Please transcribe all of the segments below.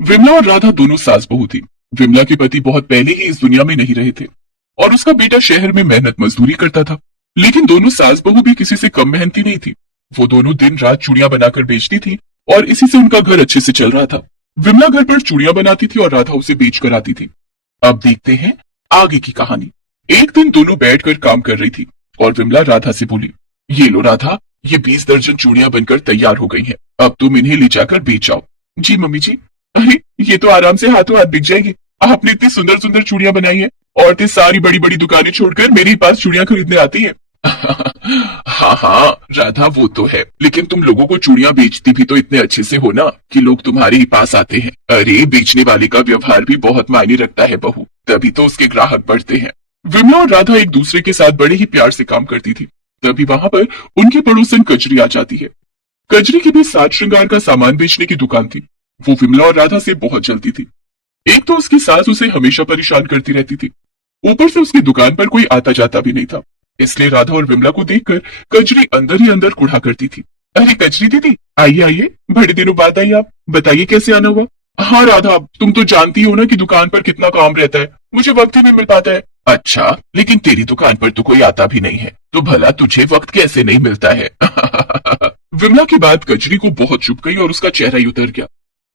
विमला और राधा दोनों सास बहू थी। विमला के पति बहुत पहले ही इस दुनिया में नहीं रहे थे और उसका बेटा शहर में मेहनत मजदूरी करता था। लेकिन दोनों सास बहू भी किसी से कम मेहनती नहीं थी। वो दोनों दिन रात चूड़ियां बनाकर बेचती थी और इसी से उनका घर अच्छे से चल रहा था। विमला घर पर चूड़ियां बनाती थी और राधा उसे बेच कर आती थी। अब देखते हैं आगे की कहानी। एक दिन दोनों बैठकर काम कर रही थी और विमला राधा से बोली, ये लो राधा, ये 20 दर्जन चूड़ियां बनकर तैयार हो गई हैं। अब तुम इन्हें ले जाकर बेच आओ। जी मम्मी जी। अरे ये तो आराम से हाथों हाथ बिक जाएगी। आपने इतनी सुंदर सुंदर चूड़ियां बनाई है। औरतें सारी बड़ी बड़ी दुकानें छोड़कर मेरे पास चूड़ियां खरीदने आती है। हाँ हाँ राधा, वो तो है, लेकिन तुम लोगों को चूड़ियां बेचती भी तो इतने अच्छे से हो ना कि लोग तुम्हारे ही पास आते हैं। अरे बेचने वाले का व्यवहार भी बहुत मायने रखता है बहू, तभी तो उसके ग्राहक बढ़ते हैं। विमला और राधा एक दूसरे के साथ बड़े ही प्यार से काम करती थी। तभी वहां पर उनकी पड़ोसन कजरी आ जाती है। कजरी की भी साज श्रृंगार का सामान बेचने की दुकान थी। वो विमला और राधा से बहुत जलती थी। एक तो उसकी सास उसे हमेशा परेशान करती रहती थी, ऊपर से उसकी दुकान पर कोई आता जाता भी नहीं था। इसलिए राधा और विमला को देखकर कजरी अंदर ही अंदर कुढ़ा करती थी। अरे कजरी दीदी, आइए आइए, बड़े दिनों बाद आई आप, बताइए कैसे आना हुआ। हाँ राधा, तुम तो जानती हो ना कि दुकान पर कितना काम रहता है, मुझे वक्त ही नहीं मिल पाता है। अच्छा, लेकिन तेरी दुकान पर तो कोई आता भी नहीं है, तो भला तुझे वक्त कैसे नहीं मिलता है। विमला की बात कजरी को बहुत चुभ गई और उसका चेहरा ही उतर गया।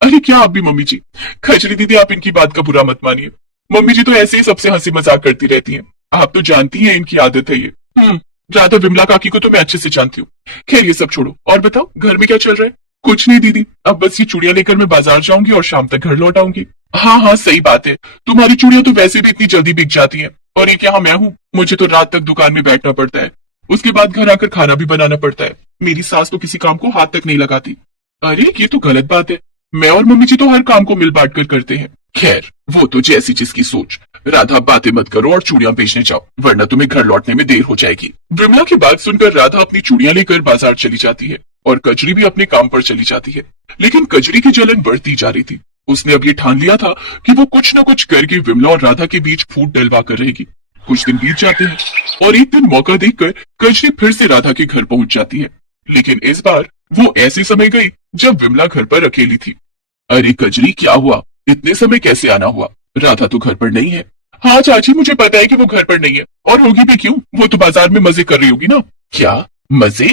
अरे क्या आप भी मम्मी जी। खजरी दीदी, आप इनकी बात का बुरा मत मानिए। मम्मी जी तो ऐसे ही सबसे हंसी मजाक करती रहती हैं। आप तो जानती हैं इनकी आदत है ये। राधा, विमला काकी को तो मैं अच्छे से जानती हूँ। खैर ये सब छोड़ो और बताओ घर में क्या चल रहा है। कुछ नहीं दीदी, अब बस ये चूड़ियां लेकर मैं बाजार जाऊंगी और शाम तक घर लौट आऊंगी। हाँ हाँ सही बात है, तुम्हारी चूड़ियां तो वैसे भी इतनी जल्दी बिक जाती हैं, और एक यहाँ मैं हूँ, मुझे तो रात तक दुकान में बैठना पड़ता है। उसके बाद घर आकर खाना भी बनाना पड़ता है। मेरी सास तो किसी काम को हाथ तक नहीं लगाती। अरे ये तो गलत बात है, मैं और मम्मी जी तो हर काम को मिल बांट कर करते हैं। खैर वो तो जैसी जिसकी सोच। राधा, बातें मत करो और चूड़ियां बेचने जाओ, वरना तुम्हें घर लौटने में देर हो जाएगी। विमला की बात सुनकर राधा अपनी चूड़ियां लेकर बाजार चली जाती है और कजरी भी अपने काम पर चली जाती है। लेकिन कजरी की जलन बढ़ती जा रही थी। उसने अब ये ठान लिया था कि वो कुछ न कुछ करके विमला और राधा के बीच फूट डलवा कर रहेगी। कुछ दिन बीत जाते हैं और एक दिन मौका देखकर कजरी फिर से राधा के घर पहुंच जाती है। लेकिन इस बार वो ऐसे समय गई जब विमला घर पर अकेली थी। अरे कजरी, क्या हुआ? इतने समय कैसे आना हुआ? राधा तो घर पर नहीं है। हाँ चाची, मुझे पता है कि वो घर पर नहीं है, और होगी भी क्यों, वो तो बाजार में मजे कर रही होगी ना। क्या मजे?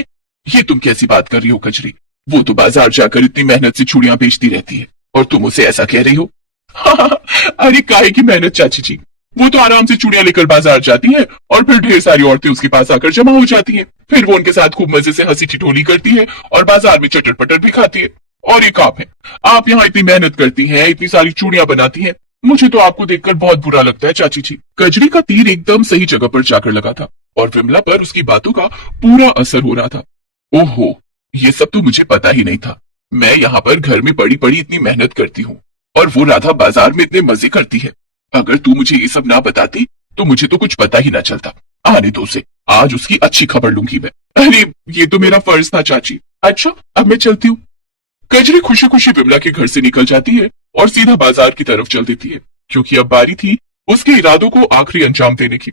ये तुम कैसी बात कर रही हो कजरी? वो तो बाजार जाकर इतनी मेहनत से चूड़ियां बेचती रहती है और तुम उसे ऐसा कह रही हो। अरे काहे की मेहनत चाची जी, वो तो आराम से चूड़ियां लेकर बाजार जाती है और फिर ढेर सारी औरतें उसके पास आकर जमा हो जाती हैं। फिर वो उनके साथ खूब मजे से हंसी ठिठोली करती है और बाजार में चटर पटर भी खाती है। और एक आप है, आप यहाँ इतनी मेहनत करती हैं, इतनी सारी चूड़ियां बनाती हैं, मुझे तो आपको देखकर बहुत बुरा लगता है चाची जी। कजरी का तीर एकदम सही जगह पर जाकर लगा था और विमला पर उसकी बातों का पूरा असर हो रहा था। ओहो, ये सब तो मुझे पता ही नहीं था। मैं यहाँ पर घर में पड़ी पड़ी इतनी मेहनत करती हूँ और वो राधा बाजार में इतने मजे करती है। अगर तू मुझे ये सब ना बताती तो मुझे तो कुछ पता ही ना चलता। आने दो उसे, आज उसकी अच्छी खबर लूंगी मैं। अरे ये तो मेरा फर्ज था चाची। अच्छा अब मैं चलती हूँ। कजरी खुशी खुशी विमला के घर से निकल जाती है और सीधा बाजार की तरफ चल देती है, क्योंकि अब बारी थी उसके इरादों को आखिरी अंजाम देने की।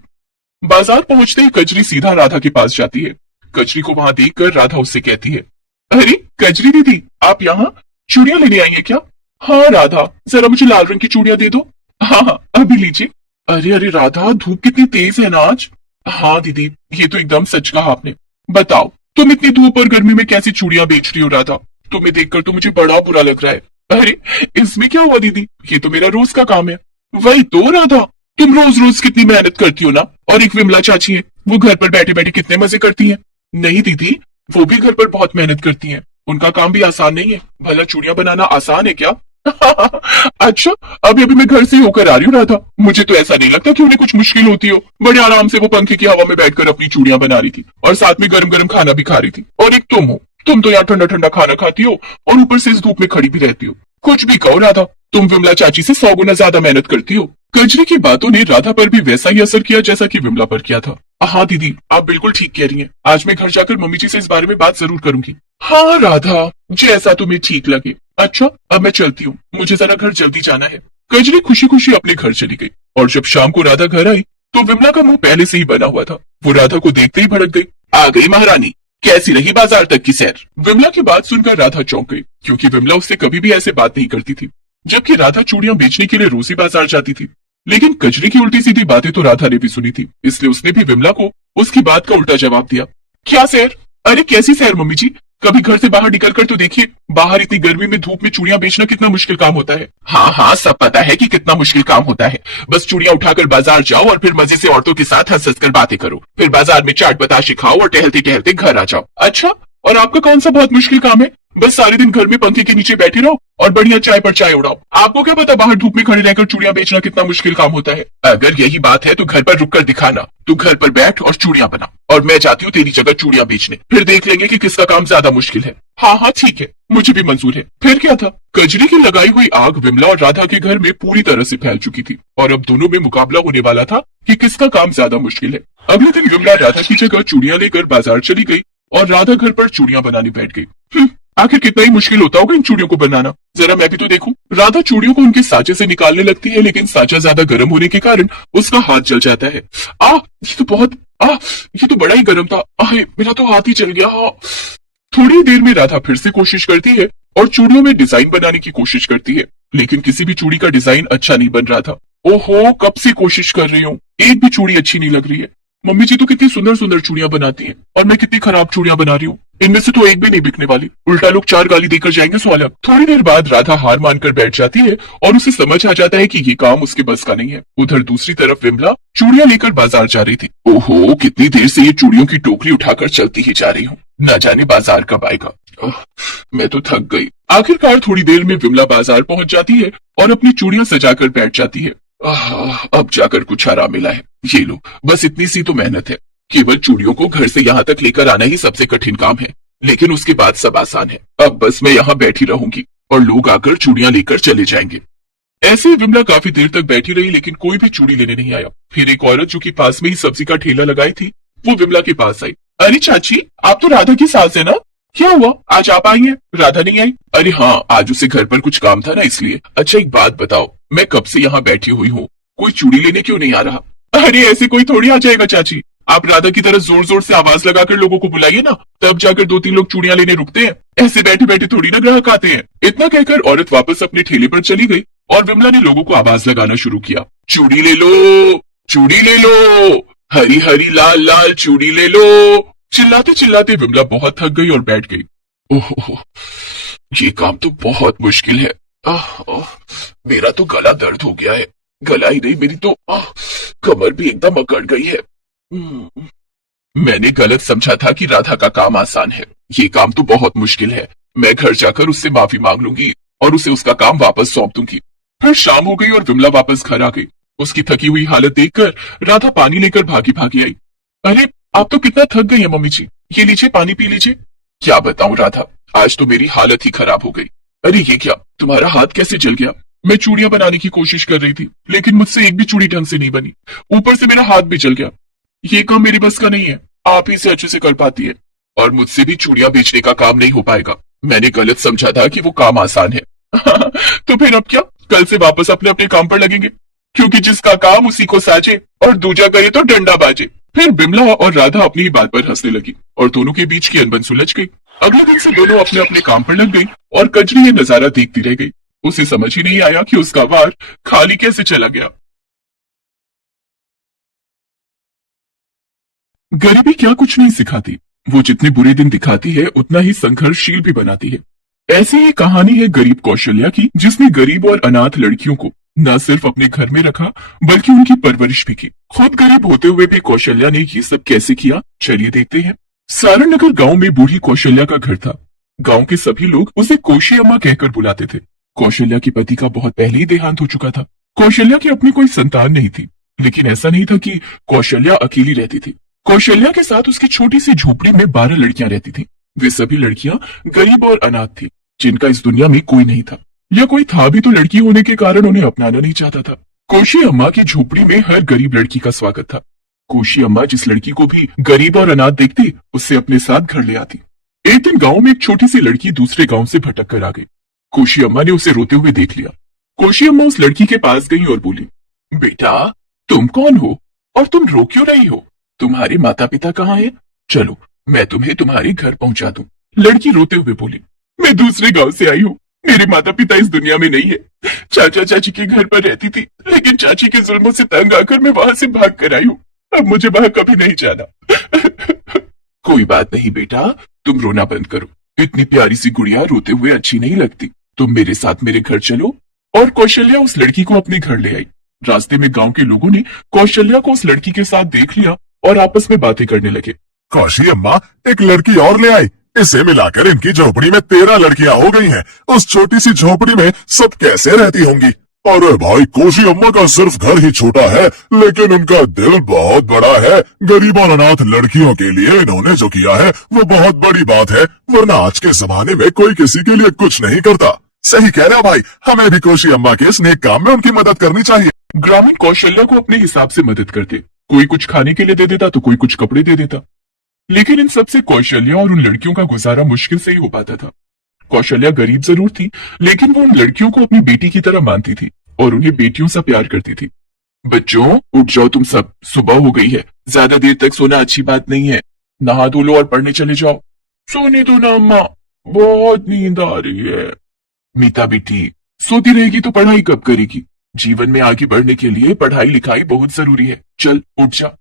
बाजार पहुंचते ही कजरी सीधा राधा के पास जाती है। कजरी को वहां देखकर राधा उससे कहती है, अरे कजरी दीदी, आप यहाँ चूड़ियां लेने आई है क्या? हाँ राधा, जरा मुझे लाल रंग की चूड़ियां दे दो। हाँ हाँ अभी लीजिए। अरे अरे राधा, धूप कितनी तेज है ना आज। हाँ दीदी, ये तो एकदम सच कहा आपने। बताओ तुम इतनी धूप और गर्मी में कैसी चूड़ियां बेच रही हो राधा? तुम्हें देखकर तो मुझे बड़ा बुरा लग रहा है। अरे इसमें क्या हुआ दीदी, ये तो मेरा रोज का काम है। वही तो राधा, तुम रोज रोज कितनी मेहनत करती हो ना, और एक विमला चाची है, वो घर पर बैठे बैठे कितने मजे करती हैं। नहीं दीदी, वो भी घर पर बहुत मेहनत करती हैं, उनका काम भी आसान नहीं है। भला चूड़ियां बनाना आसान है क्या? अच्छा, अभी अभी मैं घर से होकर आ रही हूँ राधा, मुझे तो ऐसा नहीं लगता कि उन्हें कुछ मुश्किल होती हो। बड़े आराम से वो पंखे की हवा में बैठकर अपनी चूड़ियां बना रही थी और साथ में गरम गरम खाना भी खा रही थी। और एक तुम हो, तुम तो यहाँ ठंडा ठंडा खाना खाती हो और ऊपर से इस धूप में खड़ी भी रहती हो। कुछ भी कहो राधा, तुम विमला चाची से 100 गुना ज्यादा मेहनत करती हो। कजरी की बातों ने राधा पर भी वैसा ही असर किया जैसा कि विमला पर किया था। हाँ दीदी, आप बिल्कुल ठीक कह रही हैं। आज मैं घर जाकर मम्मी जी से इस बारे में बात जरूर करूंगी। हाँ राधा, जैसा तुम्हें ठीक लगे। अच्छा अब मैं चलती हूँ, मुझे जरा घर जल्दी जाना है। कजरी खुशी खुशी अपने घर चली गई और जब शाम को राधा घर आई तो विमला का मुंह पहले से ही बना हुआ था। वो राधा को देखते ही भड़क गई। आ गई महारानी, कैसी रही बाजार तक की सैर? विमला की बात सुनकर राधा चौंक गई, क्योंकि विमला उससे कभी भी ऐसे बात नहीं करती थी। जबकि राधा चूड़ियां बेचने के लिए रोज ही बाजार जाती थी। लेकिन कजरी की उल्टी सीधी बातें तो राधा ने भी सुनी थी, इसलिए उसने भी विमला को उसकी बात का उल्टा जवाब दिया। क्या सैर? अरे कैसी सैर मम्मी जी? कभी घर से बाहर निकल कर तो देखिए, बाहर इतनी गर्मी में धूप में चूड़ियां बेचना कितना मुश्किल काम होता है। हाँ हाँ, सब पता है कि कितना मुश्किल काम होता है। बस चूड़ियां उठाकर बाजार जाओ और फिर मजे से औरतों के साथ हंस हंस कर बातें करो, फिर बाजार में चाट बताशे खाओ और टहलते टहलते घर आ जाओ। अच्छा, और आपका कौन सा बहुत मुश्किल काम है? बस सारे दिन घर में पंखे के नीचे बैठे रहो और बढ़िया चाय पर चाय उड़ाओ। आपको क्या पता बाहर धूप में खड़े रहकर चूड़ियां बेचना कितना मुश्किल काम होता है? अगर यही बात है तो घर पर रुक कर दिखाना। तू घर पर बैठ और चूड़ियां बना, और मैं जाती हूँ तेरी जगह चूड़ियां बेचने, फिर देख लेंगे कि किसका काम ज्यादा मुश्किल है। हाँ हाँ ठीक है, मुझे भी मंजूर है। फिर क्या था, कजरी की लगाई हुई आग विमला और राधा के घर में पूरी तरह से फैल चुकी थी और अब दोनों में मुकाबला होने वाला था कि किसका काम ज्यादा मुश्किल है। अगले दिन विमला राधा की जगह चूड़ियां लेकर बाजार चली गई और राधा घर पर चूड़ियां बनाने बैठ गई। आखिर कितना ही मुश्किल होता होगा इन चूड़ियों को बनाना, जरा मैं भी तो देखूं। राधा चूड़ियों को उनके साचे से निकालने लगती है, लेकिन साचा ज्यादा गर्म होने के कारण उसका हाथ जल जाता है। ये तो बड़ा ही गर्म था। मेरा तो हाथ ही जल गया। थोड़ी देर में राधा फिर से कोशिश करती है और चूड़ियों में डिजाइन बनाने की कोशिश करती है, लेकिन किसी भी चूड़ी का डिजाइन अच्छा नहीं बन रहा था। ओहो, कब से कोशिश कर रही हूँ, एक भी चूड़ी अच्छी नहीं लग रही है। मम्मी जी तो कितनी सुंदर सुंदर चूड़ियां बनाती हैं और मैं कितनी खराब चूड़ियां बना रही हूँ। इनमें से तो एक भी नहीं बिकने वाली, उल्टा लोग 4 गाली देकर जाएंगे सो अलग। थोड़ी देर बाद राधा हार मानकर बैठ जाती है और उसे समझ आ जाता है कि ये काम उसके बस का नहीं है। उधर दूसरी तरफ विमला चूड़ियां लेकर बाजार जा रही थी। ओहो, कितनी देर से ये चूड़ियों की टोकरी उठाकर चलती ही जा रही हूँ, न जाने बाजार कब आएगा। मैं तो थक गई। आखिरकार थोड़ी देर में विमला बाजार पहुंच जाती है और अपनी चूड़ियां सजाकर बैठ जाती है। अब जाकर कुछ आराम मिला है। ये लो, बस इतनी सी तो मेहनत है। केवल चूड़ियों को घर से यहाँ तक लेकर आना ही सबसे कठिन काम है, लेकिन उसके बाद सब आसान है। अब बस मैं यहाँ बैठी रहूंगी और लोग आकर चूड़ियां लेकर चले जाएंगे। ऐसे ही विमला काफी देर तक बैठी रही, लेकिन कोई भी चूड़ी लेने नहीं आया। फिर एक औरत जो कि पास में ही सब्जी का ठेला लगाई थी, वो विमला के पास आई। अरे चाची, आप तो राधा की सास है ना? क्या हुआ, आज आप आई हैं? राधा नहीं आई? अरे हाँ, आज उसे घर पर कुछ काम था ना, इसलिए। अच्छा एक बात बताओ, मैं कब से यहाँ बैठी हुई हूँ, कोई चूड़ी लेने क्यों नहीं आ रहा? अरे ऐसे कोई थोड़ी आ जाएगा चाची, आप राधा की तरह जोर जोर से आवाज लगाकर लोगों को बुलाइए ना, तब जाकर 2-3 लोग चूड़ियां लेने रुकते हैं। ऐसे बैठे बैठे थोड़ी ना ग्राहक आते हैं। इतना कहकर औरत वापस अपने ठेले पर चली गई और विमला ने लोगों को आवाज लगाना शुरू किया। चूड़ी ले लो, चूड़ी ले लो, हरी हरी लाल लाल चूड़ी ले लो। चिल्लाते चिल्लाते विमला बहुत थक गई और बैठ गई। ओह, ये काम तो बहुत मुश्किल है। मेरा तो गला दर्द हो गया है। गला ही नहीं, मेरी तो कमर भी एकदम अकड़ गई है। मैंने गलत समझा था कि राधा का काम आसान है। ये काम तो बहुत मुश्किल है। मैं घर जाकर उससे माफी मांग लूंगी और उसे उसका काम वापस सौंप दूंगी। फिर शाम हो गई और विमला वापस घर आ गई। उसकी थकी हुई हालत देखकर राधा पानी लेकर भागी भागी आई। अरे आप तो कितना थक गई है मम्मी जी, ये लीजिए पानी पी लीजिए। क्या बताऊं राधा, आज तो मेरी हालत ही खराब हो गई। अरे ये क्या, तुम्हारा हाथ कैसे जल गया? मैं चूड़ियां बनाने की कोशिश कर रही थी, लेकिन मुझसे एक भी चूड़ी ढंग से नहीं बनी। ऊपर से मेरा हाथ भी जल गया। ये काम मेरी बस का नहीं है, आप ही से अच्छे से कर पाती है। और मुझसे भी चूड़ियां बेचने का काम नहीं हो पाएगा। मैंने गलत समझा था कि वो काम आसान है। तो फिर अब क्या, कल से वापस अपने अपने काम पर लगेंगे, क्योंकि जिसका काम उसी को साजे और दूजा करे तो डंडा बाजे। फिर बिमला और राधा अपनी ही बात पर हंसने लगी और दोनों के बीच की अनबन सुलझ गई। अगले दिन से दोनों अपने अपने काम पर लग गई और कजरी ये नजारा देखती रह गई। उसे समझ ही नहीं आया कि उसका वार खाली कैसे चला गया। गरीबी क्या कुछ नहीं सिखाती, वो जितने बुरे दिन दिखाती है उतना ही संघर्षशील भी बनाती है। ऐसी ही कहानी है गरीब कौशल्या की, जिसने गरीब और अनाथ लड़कियों को न सिर्फ अपने घर में रखा बल्कि उनकी परवरिश भी की। खुद गरीब होते हुए भी कौशल्या ने ये सब कैसे किया, चलिए देखते हैं। सारण नगर गांव में बूढ़ी कौशल्या का घर था। गांव के सभी लोग उसे कोशी अम्मा कहकर बुलाते थे। कौशल्या के पति का बहुत पहले ही देहांत हो चुका था। कौशल्या की अपनी कोई संतान नहीं थी, लेकिन ऐसा नहीं था कि कौशल्या अकेली रहती थी। कौशल्या के साथ उसकी छोटी सी झोपड़ी में 12 लड़कियां रहती थीं। वे सभी लड़कियां गरीब और अनाथ थीं, जिनका इस दुनिया में कोई नहीं था, या कोई था भी तो लड़की होने के कारण उन्हें अपनाना नहीं चाहता था। कोशी अम्मा की झोपड़ी में हर गरीब लड़की का स्वागत था। कोशी अम्मा जिस लड़की को भी गरीब और अनाथ देखती, उससे अपने साथ घर ले आती। एक दिन गांव में एक छोटी सी लड़की दूसरे गांव से भटक कर आ गई। कोशी अम्मा ने उसे रोते हुए देख लिया। कोशी अम्मा उस लड़की के पास गई और बोली, बेटा तुम कौन हो और तुम रो क्यों रही हो? तुम्हारे माता पिता कहाँ हैं? चलो मैं तुम्हें तुम्हारे घर पहुंचा दूं। लड़की रोते हुए बोली, मैं दूसरे गांव से आई हूँ, मेरे माता पिता इस दुनिया में नहीं है। चाचा चाची के घर पर रहती थी, लेकिन चाची के जुल्मों से तंग आकर मैं वहां से भाग कर आई हूँ। अब मुझे वहां कभी नहीं जाना। कोई बात नहीं बेटा, तुम रोना बंद करो। इतनी प्यारी सी गुड़िया रोते हुए अच्छी नहीं लगती। तुम मेरे साथ मेरे घर चलो। और कौशल्या उस लड़की को अपने घर ले आई। रास्ते में गांव के लोगों ने कौशल्या को उस लड़की के साथ देख लिया और आपस में बातें करने लगे। कौशी अम्मा एक लड़की और ले आई। इसे मिलाकर इनकी झोपड़ी में 13 लड़कियां हो गई हैं। उस छोटी सी झोपड़ी में सब कैसे रहती होंगी? अरे भाई, कौशी अम्मा का सिर्फ घर ही छोटा है, लेकिन उनका दिल बहुत बड़ा है। गरीब और अनाथ लड़कियों के लिए इन्होंने जो किया है वो बहुत बड़ी बात है, वरना आज के जमाने में कोई किसी के लिए कुछ नहीं करता। सही कह रहा भाई, हमें भी कौशी अम्मा के इस नेक काम में उनकी मदद करनी चाहिए। ग्रामीण कौशल्या को अपने हिसाब से मदद करते। कोई कुछ खाने के लिए दे देता तो कोई कुछ कपड़े दे देता। लेकिन इन सबसे कौशल्या और उन लड़कियों का गुजारा मुश्किल से ही हो पाता था। कौशल्या गरीब जरूर थी, लेकिन वो उन लड़कियों को अपनी बेटी की तरह मानती थी और उन्हें बेटियों सा प्यार करती थी। बच्चों, उठ जाओ तुम सब, सुबह हो गई है। ज्यादा देर तक सोना अच्छी बात नहीं है। नहा धो लो और पढ़ने चले जाओ। सोने दो ना अम्मा, बहुत नींद आ रही है। मीता बेटी, सोती रहेगी तो पढ़ाई कब करेगी? जीवन में आगे बढ़ने के लिए पढ़ाई लिखाई बहुत जरूरी है। चल उठ जा।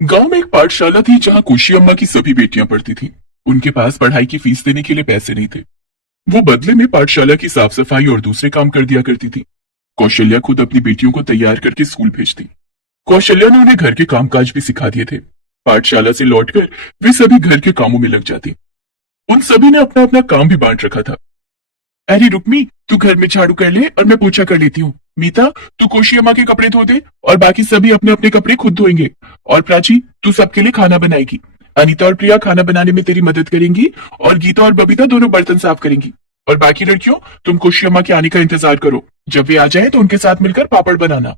गांव में एक पाठशाला थी जहां कौशी अम्मा की सभी बेटियां पढ़ती थीं। उनके पास पढ़ाई की फीस देने के लिए पैसे नहीं थे। वो बदले में पाठशाला की साफ सफाई और दूसरे काम कर दिया करती थी। कौशल्या खुद अपनी बेटियों को तैयार करके स्कूल भेजती। कौशल्या ने उन्हें घर के कामकाज भी सिखा दिए थे। पाठशाला से लौटकर वे सभी घर के कामों में लग जाती। उन सभी ने अपना अपना काम भी बांट रखा था। अरे रुक्मी, तू घर में झाड़ू कर ले और मैं पोछा कर लेती हूँ। मीता, तू कौशी अम्मा के कपड़े धो दे और बाकी सभी अपने अपने कपड़े खुद धोएंगे। और प्राची, तू सबके लिए खाना बनाएगी। अनीता और प्रिया खाना बनाने में तेरी मदद करेंगी और गीता और बबीता दोनों बर्तन साफ करेंगी। और बाकी लड़कियों, तुम कौशी अम्मा के आने का इंतजार करो। जब वे आ जाए तो उनके साथ मिलकर पापड़ बनाना।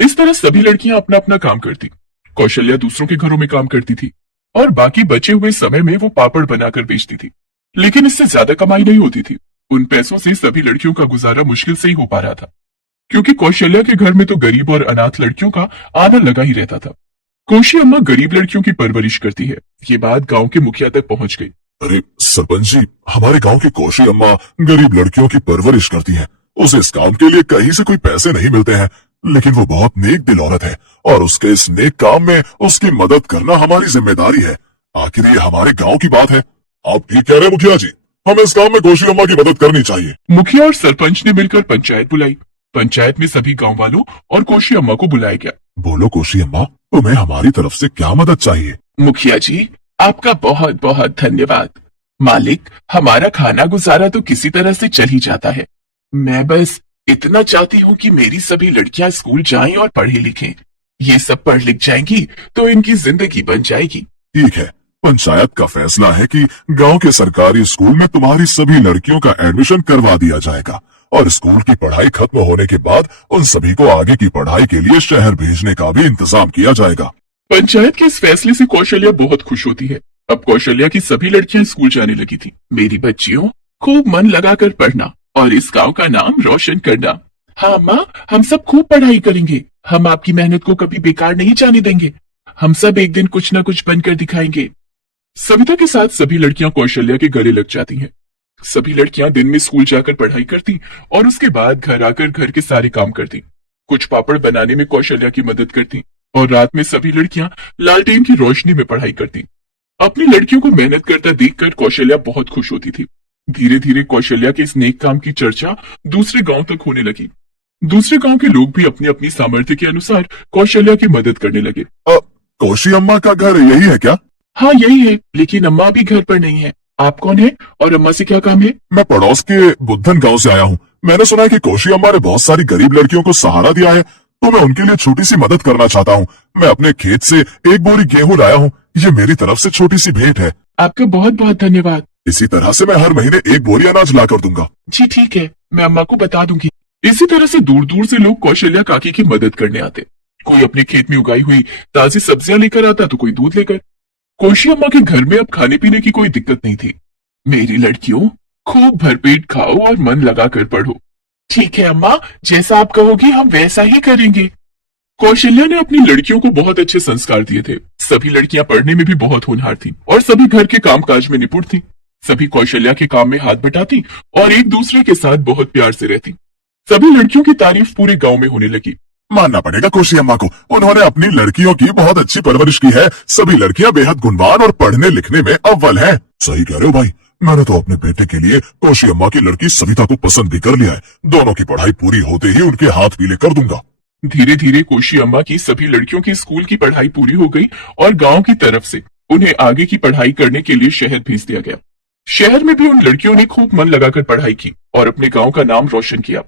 इस तरह सभी लड़कियां अपना अपना काम करती। कौशल्या दूसरों के घरों में काम करती थी और बाकी बचे हुए समय में वो पापड़ बनाकर बेचती थी। लेकिन इससे ज्यादा कमाई नहीं होती थी। उन पैसों से सभी लड़कियों का गुजारा मुश्किल से ही हो पा रहा था, क्योंकि कौशल्या के घर में तो गरीब और अनाथ लड़कियों का आना लगा ही रहता था। कौशी अम्मा गरीब लड़कियों की परवरिश करती है। ये बात गांव के मुखिया तक पहुंच गई। अरे सरपंच जी, हमारे गांव की कौशी अम्मा गरीब लड़कियों की परवरिश करती हैं। उसे इस काम के लिए कहीं से कोई पैसे नहीं मिलते हैं, लेकिन वो बहुत नेक दिल औरत है और उसके इस नेक काम में उसकी मदद करना हमारी जिम्मेदारी है। आखिर ये हमारे गांव की बात है। आप ठीक कह रहे हैं मुखिया जी, हमें इस काम में कौशी अम्मा की मदद करनी चाहिए। मुखिया और सरपंच ने मिलकर पंचायत बुलाई। पंचायत में सभी गांव वालों और कौशी अम्मा को बुलाया गया। बोलो कौशी अम्मा, तुम्हें हमारी तरफ से क्या मदद चाहिए? मुखिया जी, आपका बहुत बहुत धन्यवाद। मालिक, हमारा खाना गुजारा तो किसी तरह से चल ही जाता है। मैं बस इतना चाहती हूँ कि मेरी सभी लड़कियां स्कूल जाएं और पढ़े लिखें। ये सब पढ़ लिख जाएंगी तो इनकी जिंदगी बन जाएगी। ठीक है, पंचायत का फैसला है कि गांव के सरकारी स्कूल में तुम्हारी सभी लड़कियों का एडमिशन करवा दिया जाएगा और स्कूल की पढ़ाई खत्म होने के बाद उन सभी को आगे की पढ़ाई के लिए शहर भेजने का भी इंतजाम किया जाएगा। पंचायत के इस फैसले से कौशल्या बहुत खुश होती है। अब कौशल्या की सभी लड़कियां स्कूल जाने लगी थी। मेरी बच्चियों, खूब मन लगाकर पढ़ना और इस गांव का नाम रोशन करना। हाँ माँ, हम सब खूब पढ़ाई करेंगे। हम आपकी मेहनत को कभी बेकार नहीं जाने देंगे। हम सब एक दिन कुछ न कुछ बनकर दिखाएंगे। सविता के साथ सभी लड़कियां कौशल्या के गले लग जाती हैं। सभी लड़कियां दिन में स्कूल जाकर पढ़ाई करती और उसके बाद घर आकर घर के सारे काम करती। कुछ पापड़ बनाने में कौशल्या की मदद करती और रात में सभी लड़कियां लालटेन की रोशनी में पढ़ाई करती। अपनी लड़कियों को मेहनत करता देखकर कौशल्या बहुत खुश होती थी। धीरे धीरे कौशल्या के इस नेक काम की चर्चा दूसरे गांव तक होने लगी। दूसरे गांव के लोग भी अपनी अपनी सामर्थ्य के अनुसार कौशल्या की मदद करने लगे। कौशी अम्मा का घर यही है क्या? हाँ यही है, लेकिन अम्मा अभी घर पर नहीं है। आप कौन है और अम्मा से क्या काम है? मैं पड़ोस के बुद्धन गांव से आया हूँ। मैंने सुना है कि कौशी अम्मा ने बहुत सारी गरीब लड़कियों को सहारा दिया है, तो मैं उनके लिए छोटी सी मदद करना चाहता हूँ। मैं अपने खेत से 1 बोरी गेहूं लाया हूँ। ये मेरी तरफ से छोटी सी भेंट है। आपका बहुत बहुत धन्यवाद। इसी तरह से मैं हर महीने 1 बोरी अनाज ला कर दूंगा। जी ठीक है, मैं अम्मा को बता दूंगी। इसी तरह से दूर दूर से लोग कौशल्या काकी की मदद करने आते। कोई अपने खेत में उगाई हुई ताजी सब्जियां लेकर आता तो कोई दूध लेकर। कौशी अम्मा के घर में अब खाने पीने की कोई दिक्कत नहीं थी। मेरी लड़कियों, खूब भरपेट खाओ और मन लगाकर पढ़ो। ठीक है अम्मा, जैसा आप कहोगी हम वैसा ही करेंगे। कौशल्या ने अपनी लड़कियों को बहुत अच्छे संस्कार दिए थे। सभी लड़कियां पढ़ने में भी बहुत होनहार थीं और सभी घर के कामकाज में निपुण थीं। सभी कौशल्या के काम में हाथ बटाती और एक दूसरे के साथ बहुत प्यार से रहती। सभी लड़कियों की तारीफ पूरे गांव में होने लगी। मानना पड़ेगा कोशी अम्मा को, उन्होंने अपनी लड़कियों की बहुत अच्छी परवरिश की है। सभी लड़कियां बेहद गुणवान और पढ़ने लिखने में अव्वल हैं। सही कह रहे हो भाई, मैंने तो अपने बेटे के लिए कोशी अम्मा की लड़की सविता को पसंद भी कर लिया है। दोनों की पढ़ाई पूरी होते ही उनके हाथ पीले कर दूंगा। धीरे धीरे कोशी अम्मा की सभी लड़कियों की स्कूल की पढ़ाई पूरी हो गई और गांव की तरफ से उन्हें आगे की पढ़ाई करने के लिए शहर भेज दिया गया। शहर में भी उन लड़कियों ने खूब मन लगाकर पढ़ाई की और अपने गांव का नाम रोशन किया।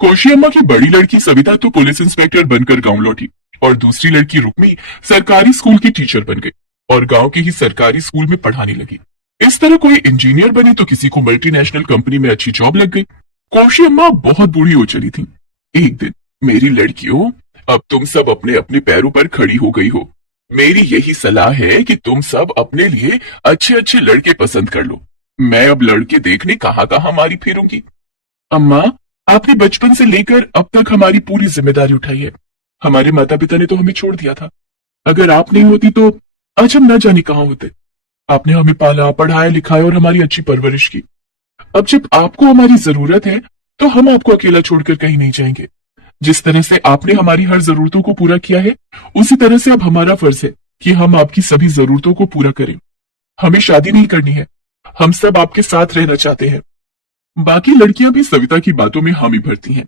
कोशी अम्मा की बड़ी लड़की सविता तो पुलिस इंस्पेक्टर बनकर गांव लौटी और दूसरी लड़की रुक्मी सरकारी स्कूल की टीचर बन गई और गांव के ही सरकारी स्कूल में पढ़ाने लगी। इस तरह कोई इंजीनियर बने तो किसी को मल्टीनेशनल कंपनी में अच्छी जॉब लग गई। कोशी अम्मा बहुत बूढ़ी हो चली थी। एक दिन, मेरी लड़कियों, अब तुम सब अपने अपने पैरों पर खड़ी हो गई हो। मेरी यही सलाह है कि तुम सब अपने लिए अच्छे अच्छे लड़के पसंद कर लो। मैं अब लड़के देखने कहाँ कहाँ मारी फिरूंगी। अम्मा, आपने बचपन से लेकर अब तक हमारी पूरी जिम्मेदारी उठाई है। हमारे माता पिता ने तो हमें छोड़ दिया था। अगर आप नहीं होती तो आज हम न जाने कहाँ होते। आपने हमें पाला, पढ़ाया, लिखाया और हमारी अच्छी परवरिश की। अब जब आपको हमारी जरूरत है तो हम आपको अकेला छोड़कर कहीं नहीं जाएंगे। जिस तरह से आपने हमारी हर जरूरतों को पूरा किया है, उसी तरह से अब हमारा फर्ज है कि हम आपकी सभी जरूरतों को पूरा करें। हमें शादी नहीं करनी है, हम सब आपके साथ रहना चाहते हैं। बाकी लड़कियां भी सविता की बातों में हामी भरती हैं।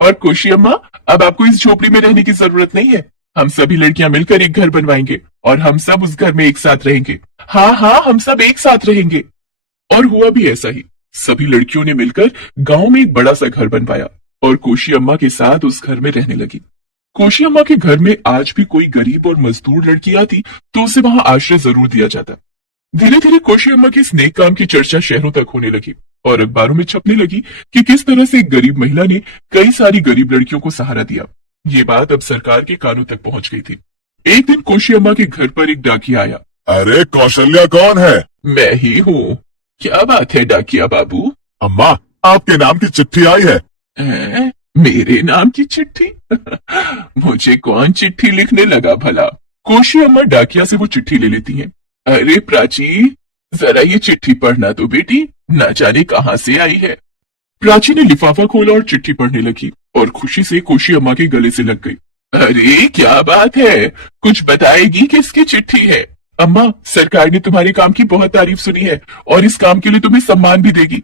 और कोशी अम्मा, अब आपको इस झोपड़ी में रहने की जरूरत नहीं है। हम सभी लड़कियां मिलकर एक घर बनवाएंगे और हम सब उस घर में एक साथ रहेंगे। हाँ हाँ, हम सब एक साथ रहेंगे। और हुआ भी ऐसा ही। सभी लड़कियों ने मिलकर गांव में एक बड़ा सा घर बनवाया और कोशी अम्मा के साथ उस घर में रहने लगी। कोशी अम्मा के घर में आज भी कोई गरीब और मजदूर लड़की आती तो उसे वहां आश्रय जरूर दिया जाता। धीरे धीरे कोशी अम्मा के इस नेक काम की चर्चा शहरों तक होने लगी और अखबारों में छपने लगी कि किस तरह से एक गरीब महिला ने कई सारी गरीब लड़कियों को सहारा दिया। ये बात अब सरकार के कानों तक पहुंच गई थी। एक दिन कोशी अम्मा के घर पर एक डाकिया आया। अरे कौशल्या कौन है? मैं ही हूँ। क्या बात है डाकिया बाबू? अम्मा, आपके नाम की चिट्ठी आई है। मेरे नाम की चिट्ठी? मुझे कौन चिट्ठी लिखने लगा भला? कोशी अम्मा डाकिया से वो चिट्ठी ले लेती हैं। अरे प्राची, जरा ये चिट्ठी पढ़ना तो बेटी, न जाने कहाँ से आई है। प्राची ने लिफाफा खोला और चिट्ठी पढ़ने लगी और खुशी से कोशी अम्मा के गले से लग गई। अरे क्या बात है, कुछ बताएगी किसकी चिट्ठी है? अम्मा, सरकार ने तुम्हारे काम की बहुत तारीफ सुनी है और इस काम के लिए तुम्हें सम्मान भी देगी।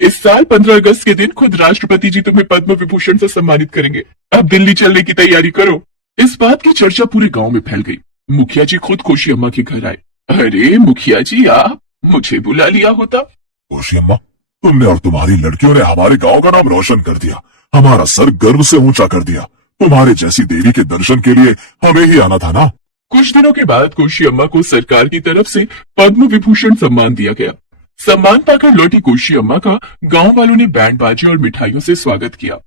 इस साल 15 अगस्त के दिन खुद राष्ट्रपति जी तुम्हें पद्म विभूषण से सम्मानित करेंगे। अब दिल्ली चलने की तैयारी करो। इस बात की चर्चा पूरे गांव में फैल गई। मुखिया जी खुद कोशी अम्मा के घर आए। अरे मुखिया जी, आप मुझे बुला लिया होता। कोशी अम्मा, तुमने और तुम्हारी लड़कियों ने हमारे गांव का नाम रोशन कर दिया, हमारा सर गर्व से ऊंचा कर दिया। तुम्हारे जैसी देवी के दर्शन के लिए हमें ही आना था ना। कुछ दिनों के बाद कोशी अम्मा को सरकार की तरफ से पद्म विभूषण सम्मान दिया गया। सम्मान पाकर लौटी कोशी अम्मा का गांव वालों ने बैंड बाजे और मिठाइयों से स्वागत किया।